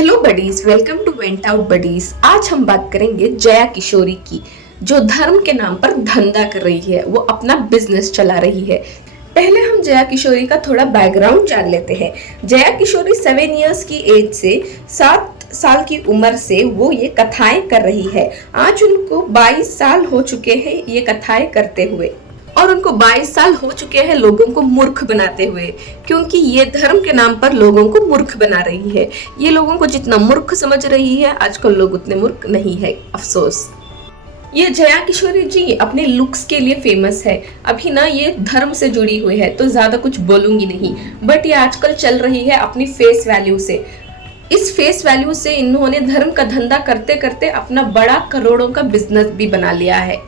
Hello buddies, welcome to vent out buddies. आज हम बात करेंगे जया किशोरी की, जो धर्म के नाम पर धंधा कर रही है, वो अपना बिजनेस चला रही है। पहले हम जया किशोरी का थोड़ा बैकग्राउंड जान लेते हैं। जया किशोरी 7 इयर्स की एज से 7 साल की उम्र से वो ये कथाएं कर रही है। आज उनको 22 साल हो चुके हैं ये कथाएं करते हुए, और उनको 22 साल हो चुके हैं लोगों को मूर्ख बनाते हुए, क्योंकि ये धर्म के नाम पर लोगों को मूर्ख बना रही है। ये लोगों को जितना मूर्ख समझ रही है, आजकल लोग उतने मूर्ख नहीं है, अफसोस। ये जया किशोरी जी अपने लुक्स के लिए फेमस है। अभी ना ये धर्म से जुड़ी हुई है तो ज्यादा कुछ बोलूंगी नहीं, बट ये आजकल चल रही है अपनी फेस वैल्यू से। इस फेस वैल्यू से इन्होंने धर्म का धंधा करते करते अपना बड़ा करोड़ों का बिजनेस भी बना लिया है।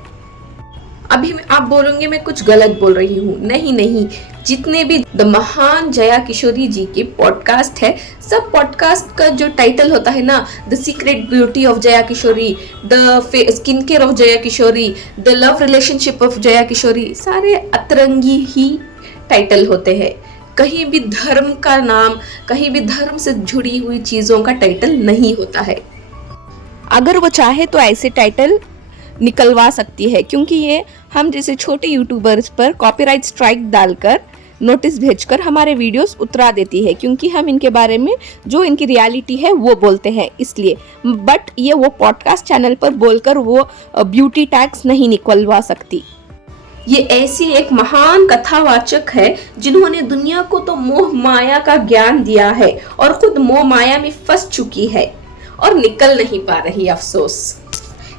अभी आप बोलोगे मैं कुछ गलत बोल रही हूँ, नहीं, जितने भी द महान जया किशोरी जी के पॉडकास्ट है, सब पॉडकास्ट का जो टाइटल होता है ना, the secret beauty of Jaya Kishori, the skin care of Jaya Kishori, the love relationship of Jaya Kishori, सारे अतरंगी ही टाइटल होते हैं। कहीं भी धर्म का नाम, कहीं भी धर्म से जुड़ी हुई चीजों का टाइटल नहीं होता है। अगर वो चाहे तो ऐसे टाइटल निकलवा सकती है, क्योंकि ये हम जैसे छोटे यूट्यूबर्स पर कॉपीराइट स्ट्राइक डालकर, नोटिस भेजकर हमारे वीडियोस उतरा देती है, क्योंकि हम इनके बारे में जो इनकी रियलिटी है वो बोलते हैं इसलिए। बट ये वो पॉडकास्ट चैनल पर बोलकर वो ब्यूटी टैग्स नहीं निकलवा सकती। ये ऐसी एक महान कथावाचक है जिन्होंने दुनिया को तो मोह माया का ज्ञान दिया है और खुद मोह माया में फंस चुकी है और निकल नहीं पा रही, अफसोस।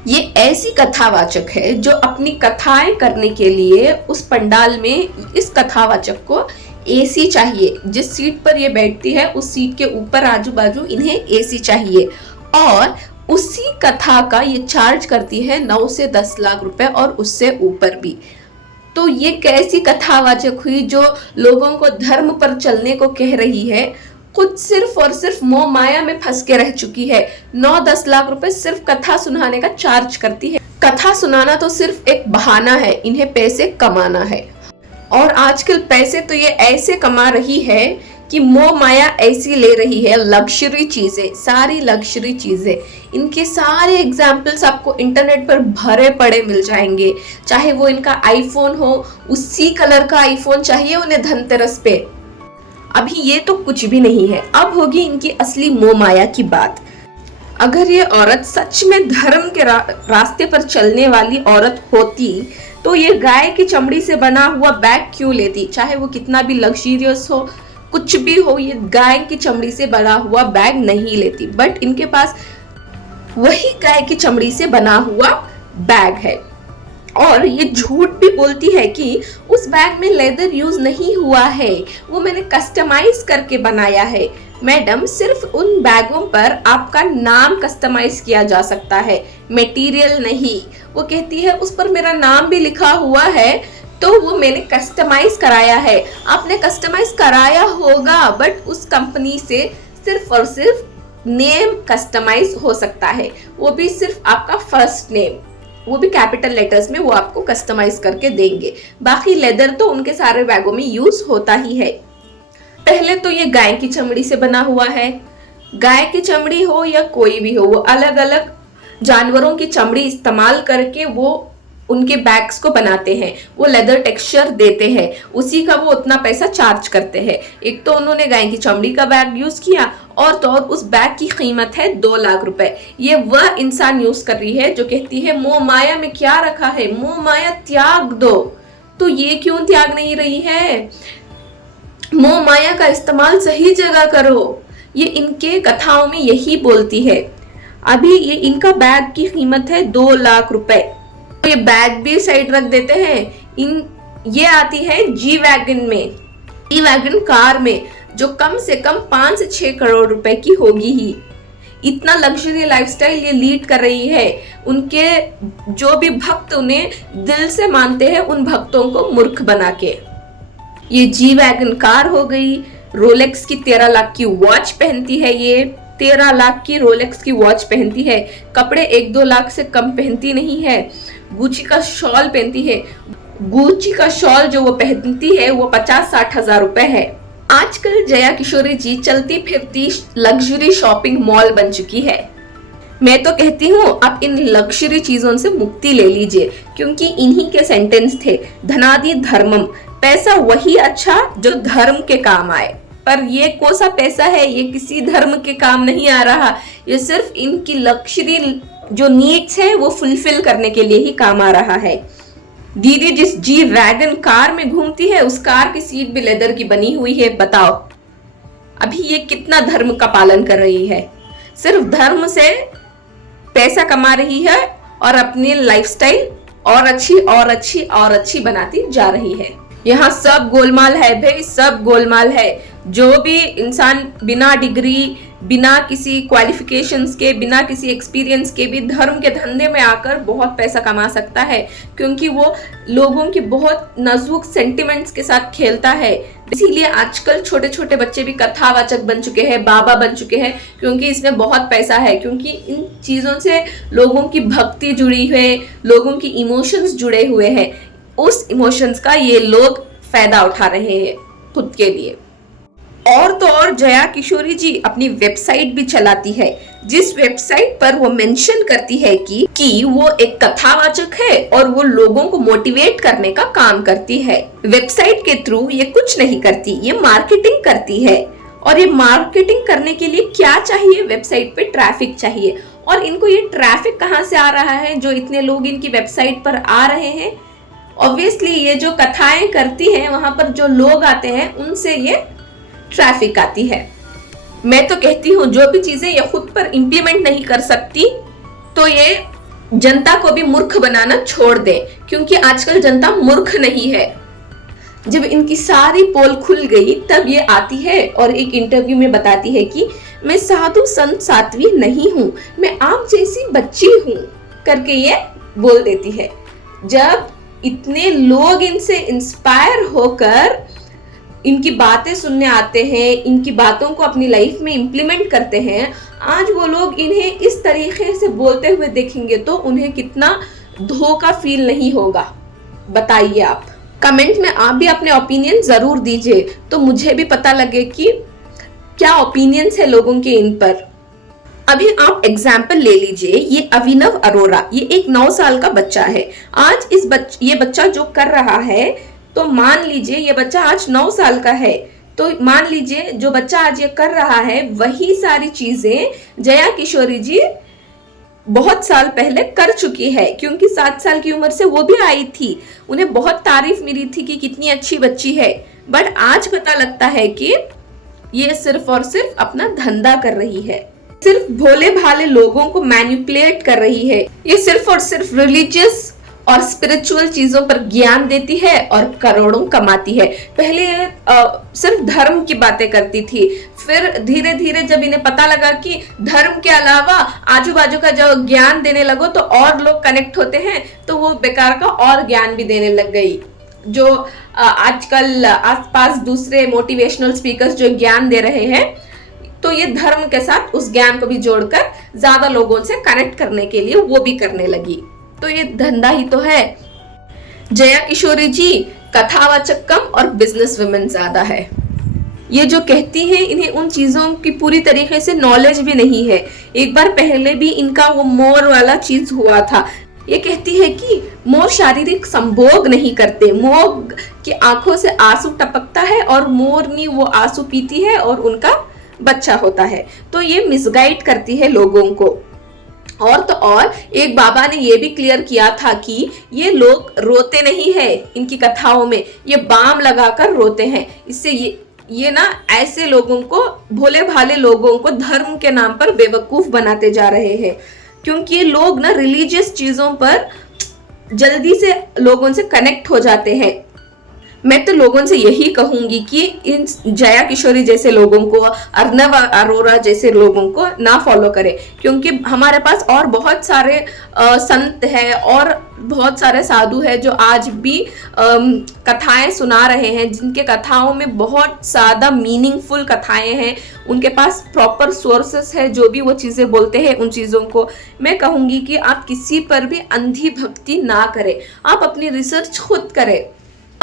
ये ऐसी कथावाचक है जो अपनी कथाएं करने के लिए उस पंडाल में इस कथावाचक को एसी चाहिए। जिस सीट पर ये बैठती है उस सीट के ऊपर आजू बाजू इन्हें एसी चाहिए, और उसी कथा का ये चार्ज करती है 9 से 10 लाख रुपए और उससे ऊपर भी। तो ये कैसी कथावाचक हुई जो लोगों को धर्म पर चलने को कह रही है, खुद सिर्फ और सिर्फ मोह माया में फंस के रह चुकी है। 9-10 लाख रुपए सिर्फ कथा सुनाने का चार्ज करती है। कथा सुनाना तो सिर्फ एक बहाना है, इन्हें पैसे कमाना है। और आजकल पैसे तो ये ऐसे कमा रही है कि मोह माया ऐसी ले रही है, लग्जरी चीजें, सारी लग्जरी चीजें। इनके सारे एग्जाम्पल्स आपको इंटरनेट पर भरे पड़े मिल जाएंगे। चाहे वो इनका आईफोन हो, उसी कलर का आईफोन चाहिए उन्हें धनतेरस पे। अभी ये तो कुछ भी नहीं है, अब होगी इनकी असली मोह माया की बात। अगर ये औरत सच में धर्म के रास्ते पर चलने वाली औरत होती तो ये गाय की चमड़ी से बना हुआ बैग क्यों लेती? चाहे वो कितना भी लग्जरियस हो, कुछ भी हो, ये गाय की चमड़ी से बना हुआ बैग नहीं लेती। बट इनके पास वही गाय की चमड़ी से बना हुआ बैग है, और ये झूठ भी बोलती है कि उस बैग में लेदर यूज नहीं हुआ है, वो मैंने कस्टमाइज करके बनाया है। मैडम, सिर्फ उन बैगों पर आपका नाम कस्टमाइज किया जा सकता है, मटेरियल नहीं। वो कहती है उस पर मेरा नाम भी लिखा हुआ है, तो वो मैंने कस्टमाइज कराया है। आपने कस्टमाइज कराया होगा, बट उस कंपनी से सिर्फ और सिर्फ नेम कस्टमाइज हो सकता है, वो भी सिर्फ आपका फर्स्ट नेम, वो भी कैपिटल लेटर्स में वो आपको कस्टमाइज करके देंगे। बाकी लेदर तो उनके सारे बैगों में यूज होता ही है। पहले तो ये गाय की चमड़ी से बना हुआ है। गाय की चमड़ी हो या कोई भी हो, वो अलग अलग जानवरों की चमड़ी इस्तेमाल करके वो उनके बैग्स को बनाते हैं, वो लेदर टेक्सचर देते हैं, उसी का वो उतना पैसा चार्ज करते हैं। एक तो उन्होंने गाय की चमड़ी का बैग यूज किया, और तो और उस बैग की कीमत है 2 लाख रुपए। ये वह इंसान यूज कर रही है जो कहती है मोह माया में क्या रखा है, मोह माया त्याग दो। तो ये क्यों त्याग नहीं रही है? मोह माया का इस्तेमाल सही जगह करो। ये इनके कथाओं में यही बोलती है। अभी ये इनका बैग की कीमत है 2 लाख रुपए। तो ये बैग भी साइड रख देते हैं। ये आती है जी वैगन में, जी वैगन कार में, जो कम से कम 5 से 6 करोड़ रुपए की होगी ही। इतना लग्जरी लाइफस्टाइल ये लीड कर रही है। उनके जो भी भक्त उन्हें दिल से मानते हैं, उन भक्तों को मूर्ख बना के। ये जी वैगन कार हो गई, रोलेक्स की 13 लाख की वॉच पहनती है, ये 13 लाख की रोलेक्स की वॉच पहनती है। कपड़े 1-2 लाख से कम पहनती नहीं है। गुची का शॉल पहनती है। गुची का शॉल जो वो पहनती है वो 50-60 हजार रुपए है। आजकल जया किशोरी जी चलती फिरती लग्जरी शॉपिंग मॉल बन चुकी है। मैं तो कहती हूँ आप इन लग्जरी चीजों से मुक्ति ले लीजिए, क्योंकि इन्हीं के सेंटेंस थे, धनादि धर्मम, पैसा वही अच्छा जो धर्म के काम आए। पर ये कौन सा पैसा है, ये किसी धर्म के काम नहीं आ रहा, ये सिर्फ इनकी लग्जरी जो नीड्स है वो फुलफिल करने के लिए ही काम आ रहा है। दीदी जिस जी वैगन कार में घूमती है, उस कार की सीट भी लेदर की बनी हुई है। बताओ अभी ये कितना धर्म का पालन कर रही है, सिर्फ धर्म से पैसा कमा रही है और अपनी लाइफस्टाइल और अच्छी और अच्छी और अच्छी बनाती जा रही है। यहाँ सब गोलमाल है भाई, सब गोलमाल है। जो भी इंसान बिना डिग्री, बिना किसी क्वालिफिकेशंस के, बिना किसी एक्सपीरियंस के भी धर्म के धंधे में आकर बहुत पैसा कमा सकता है, क्योंकि वो लोगों की बहुत नाजुक सेंटिमेंट्स के साथ खेलता है। इसीलिए आजकल छोटे छोटे बच्चे भी कथावाचक बन चुके हैं, बाबा बन चुके हैं, क्योंकि इसमें बहुत पैसा है, क्योंकि इन चीजों से लोगों की भक्ति जुड़ी है, लोगों की इमोशंस जुड़े हुए हैं। उस इमोशंस का ये लोग फायदा उठा रहे हैं खुद के लिए। और तो और जया किशोरी जी अपनी वेबसाइट भी चलाती है, जिस वेबसाइट पर वो मेंशन करती है कि वो एक कथावाचक है और वो लोगों को मोटिवेट करने का काम करती है। वेबसाइट के थ्रू ये कुछ नहीं करती, ये मार्केटिंग करती है। और ये मार्केटिंग करने के लिए क्या चाहिए, वेबसाइट पे ट्रैफिक चाहिए। और इनको ये ट्रैफिक कहाँ से आ रहा है, जो इतने लोग इनकी वेबसाइट पर आ रहे हैं? ऑब्वियसली ये जो कथाएं करती हैं, वहां पर जो लोग आते हैं, उनसे ये ट्रैफिक आती है। मैं तो कहती हूँ जो भी चीजें ये खुद पर इंप्लीमेंट नहीं कर सकती, तो ये जनता को भी मूर्ख बनाना छोड़ दे, क्योंकि आजकल जनता मूर्ख नहीं है। जब इनकी सारी पोल खुल गई, तब ये आती है और एक इंटरव्यू में बताती है कि मैं साधु संत साध्वी नहीं हूँ, मैं आप जैसी बच्ची हूँ, करके ये बोल देती है। जब इतने लोग इनसे इंस्पायर होकर इनकी बातें सुनने आते हैं, इनकी बातों को अपनी लाइफ में इंप्लीमेंट करते हैं, आज वो लोग इन्हें इस तरीके से बोलते हुए देखेंगे तो उन्हें कितना धोखा फील नहीं होगा, बताइए आप। कमेंट में आप भी अपने ओपिनियन जरूर दीजिए, तो मुझे भी पता लगे कि क्या ओपिनियंस है लोगों के इन पर। अभी आप एग्जाम्पल ले लीजिए, ये अभिनव अरोरा, ये एक 9 साल का बच्चा है। आज ये बच्चा जो कर रहा है, तो मान लीजिए ये बच्चा आज 9 साल का है, तो मान लीजिए जो बच्चा आज ये कर रहा है, वही सारी चीजें जया किशोरी जी बहुत साल पहले कर चुकी है, क्योंकि 7 साल की उम्र से वो भी आई थी, उन्हें बहुत तारीफ मिली थी कि कितनी अच्छी बच्ची है। बट आज पता लगता है कि ये सिर्फ और सिर्फ अपना धंधा कर रही है, सिर्फ भोले भाले लोगों को मैनिपुलेट कर रही है। ये सिर्फ और सिर्फ रिलीजियस और स्पिरिचुअल चीजों पर ज्ञान देती है और करोड़ों कमाती है। पहले सिर्फ धर्म की बातें करती थी, फिर धीरे धीरे जब इन्हें पता लगा कि धर्म के अलावा आजू बाजू का जो ज्ञान देने लगो तो और लोग कनेक्ट होते हैं, तो वो बेकार का और ज्ञान भी देने लग गई। जो आजकल आसपास दूसरे मोटिवेशनल स्पीकर्स जो ज्ञान दे रहे हैं, तो ये धर्म के साथ उस ज्ञान को भी जोड़कर ज्यादा लोगों से कनेक्ट करने के लिए वो भी करने लगी। तो ये धंधा ही तो है। जया किशोरी जी कथावाचक कम और बिजनेस वुमेन ज्यादा है। ये जो कहती है, इन्हें उन चीजों की पूरी तरीके से नॉलेज भी नहीं है। एक बार पहले भी इनका वो मोर वाला चीज हुआ था। ये कहती है कि मोर शारीरिक संभोग नहीं करते, मोर की आंखों से आंसू टपकता है और मोरनी वो आंसू पीती है और उनका बच्चा होता है। तो ये मिसगाइड करती है लोगों को। और तो और एक बाबा ने ये भी क्लियर किया था कि ये लोग रोते नहीं है, इनकी कथाओं में ये बाम लगाकर रोते हैं। इससे ये ना ऐसे लोगों को, भोले भाले लोगों को धर्म के नाम पर बेवकूफ बनाते जा रहे हैं, क्योंकि ये लोग ना रिलीजियस चीजों पर जल्दी से लोगों से कनेक्ट हो जाते हैं। मैं तो लोगों से यही कहूंगी कि इन जया किशोरी जैसे लोगों को, अर्नव अरोरा जैसे लोगों को ना फॉलो करें, क्योंकि हमारे पास और बहुत सारे संत हैं और बहुत सारे साधु हैं जो आज भी कथाएं सुना रहे हैं, जिनके कथाओं में बहुत ज़्यादा मीनिंगफुल कथाएं हैं। उनके पास प्रॉपर सोर्सेस है, जो भी वो चीज़ें बोलते हैं उन चीज़ों को। मैं कहूँगी कि आप किसी पर भी अंधी भक्ति ना करें, आप अपनी रिसर्च खुद करें।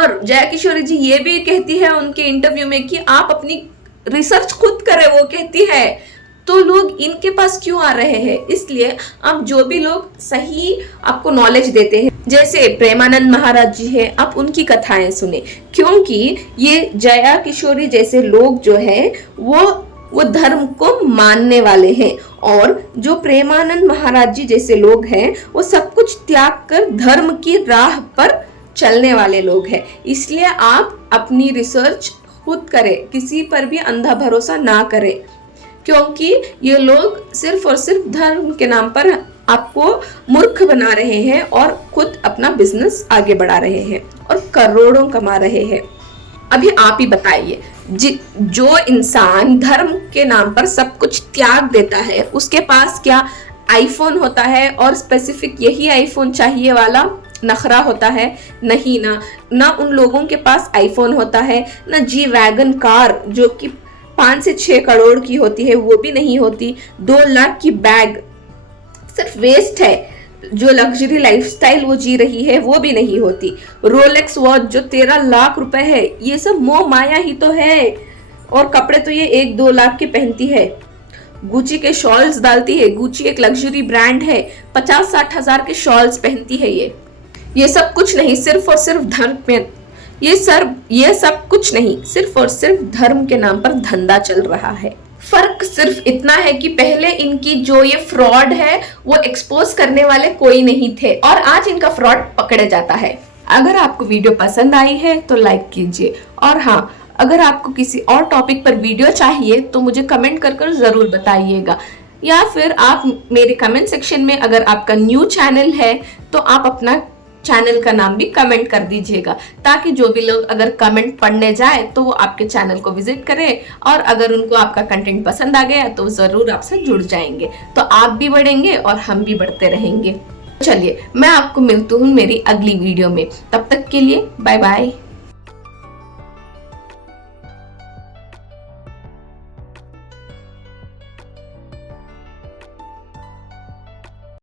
और जया किशोरी जी ये भी कहती है उनके इंटरव्यू में कि आप अपनी रिसर्च खुद करें, वो कहती है। तो लोग इनके पास क्यों आ रहे हैं? इसलिए आप जो भी लोग सही आपको नॉलेज देते हैं, जैसे प्रेमानंद महाराज जी है, आप उनकी कथाएं सुने, क्योंकि ये जया किशोरी जैसे लोग जो है वो धर्म को मानने वाले हैं। और जो प्रेमानंद महाराज जी जैसे लोग हैं वो सब कुछ त्याग कर धर्म की राह पर चलने वाले लोग हैं। इसलिए आप अपनी रिसर्च खुद करें, किसी पर भी अंधा भरोसा ना करें, क्योंकि ये लोग सिर्फ और सिर्फ धर्म के नाम पर आपको मूर्ख बना रहे हैं और खुद अपना बिजनेस आगे बढ़ा रहे हैं और करोड़ों कमा रहे हैं। अभी आप ही बताइए, जो इंसान धर्म के नाम पर सब कुछ त्याग देता है, उसके पास क्या आईफोन होता है और स्पेसिफिक यही आईफोन चाहिए वाला नखरा होता है? नहीं ना उन लोगों के पास आईफोन होता है, ना जी वैगन कार जो कि 5 से 6 करोड़ की होती है वो भी नहीं होती, 2 लाख की बैग सिर्फ वेस्ट है। जो लग्जरी लाइफस्टाइल वो जी रही है वो भी नहीं होती। रोलेक्स वॉच जो 13 लाख रुपए है, ये सब मोह माया ही तो है। और कपड़े तो ये 1-2 लाख के पहनती है। गुची के शॉल्स डालती है, गुची एक लग्जरी ब्रांड है, 50-60 हजार के शॉल्स पहनती है। ये सब कुछ नहीं, सिर्फ और सिर्फ धर्म में ये सब कुछ नहीं, सिर्फ और सिर्फ धर्म के नाम पर धंधा चल रहा है। फर्क सिर्फ इतना है कि पहले इनकी जो ये फ्रॉड है वो एक्सपोज करने वाले कोई नहीं थे और आज इनका फ्रॉड पकड़ा जाता है। अगर आपको वीडियो पसंद आई है तो लाइक कीजिए, और हाँ, अगर आपको किसी और टॉपिक पर वीडियो चाहिए तो मुझे कमेंट कर जरूर बताइएगा, या फिर आप मेरे कमेंट सेक्शन में, अगर आपका न्यू चैनल है तो आप अपना चैनल का नाम भी कमेंट कर दीजिएगा, ताकि जो भी लोग अगर कमेंट पढ़ने जाए तो वो आपके चैनल को विजिट करें, और अगर उनको आपका कंटेंट पसंद आ गया तो जरूर आपसे जुड़ जाएंगे। तो आप भी बढ़ेंगे और हम भी बढ़ते रहेंगे। चलिए, मैं आपको मिलती हूँ मेरी अगली वीडियो में, तब तक के लिए बाय बाय।